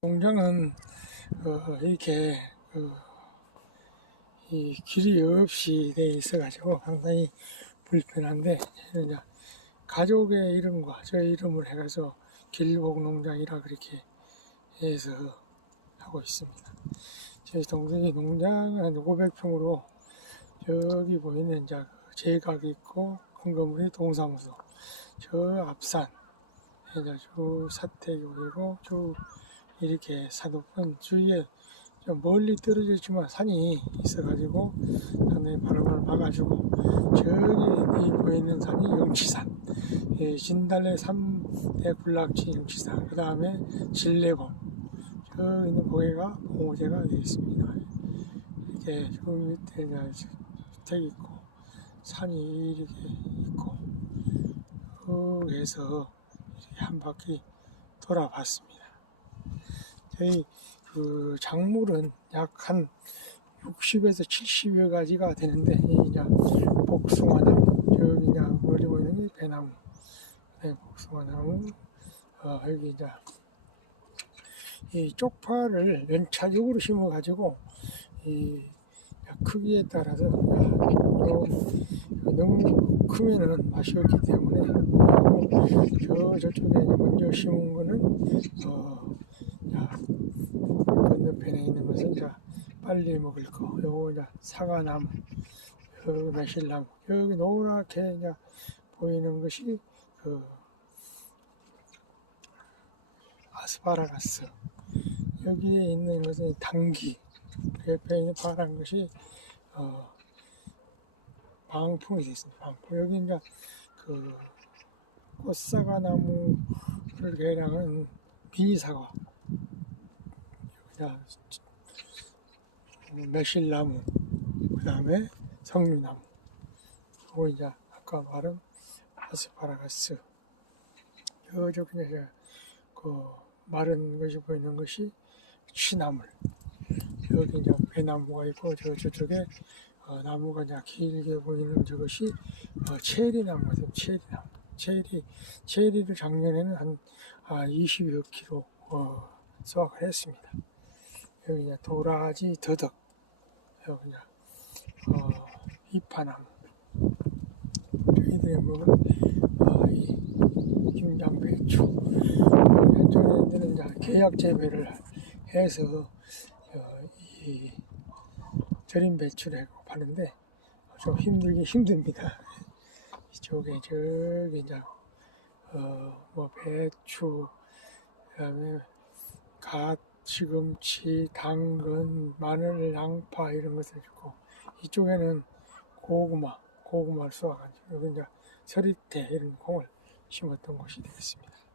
농장은 어, 이렇게 그, 이 길이 없이 돼 있어 가지고 상당히 불편한데 가족의 이름과 저 이름을 해가서 길복 농장이라 그렇게 해서 하고 있습니다. 저희 동생이 농장 한 500평으로 저기 보이는 이제 그 제각이 있고 큰 건물이 동사무소. 저 앞산. 이제 저 사택이 보이고 저 이렇게 산높은 주위에 좀 멀리 떨어져 있지만 산이 있어가지고 상당히 바람을 막아주고 저기 이 보이는 산이 영치산. 예, 진달래 3대 군락지 영치산. 그 다음에 진례봉 저 있는 고개가 봉호제가 되어 있습니다. 이렇게 저 밑에 주택이 있고 산이 이렇게 있고 거기에서 이렇게 한 바퀴 돌아봤습니다. 저희 그 작물은 약 한 60에서 70여 가지가 되는데 이 이제 복숭아나무 저기 이제 멀리 보이는 게 배나무. 네, 복숭아나무. 어, 여기 이제 이 쪽파를 연차적으로 심어 가지고 이 크기에 따라서 좀 너무 크면은 맛이 없기 때문에 저 저쪽에 먼저 심은 거는 어, 자, 건너편에 있는 것은 자 빨리 먹을 거. 요거 이제 사과나무 여기 매실나무 여기 노랗게 이제 보이는 것이 그 아스파라가스 여기에 있는 것은 당기 그 옆에 있는 파란 것이 어, 방풍이 되어 있습니다. 방풍. 여기 이제 그 꽃사과 나무를 개량한 미니사과. 여기다 매실나무 그 다음에 석류나무. 그리고 이제 아까 말한 아스파라가스 저쪽 이제 그 마른 것이 보이는 것이 취나물 여기 이제 배나무가 있고 저 저쪽에 어, 나무가 이제 길게 보이는 저것이 어, 체리나무 같아요. 체리나무. 체리 체리를 작년에는 한 아, 20여 킬로 어, 수확을 했습니다. 여기 이제 도라지 더덕 여기 이제 어, 이파나무 저희들이 먹은 어, 이 김장 배추 계약 재배를 해서 어, 이 절임 배추를 하고 파는데 좀 힘들긴 힘듭니다. 이쪽에 저기 이제 어뭐 배추 그다음에 갓 시금치 당근 마늘 양파 이런 것을 주고 이쪽에는 고구마 고구마를 쏘아가지고 여기 이제 서리태 이런 콩을 심었던 곳이 되겠습니다.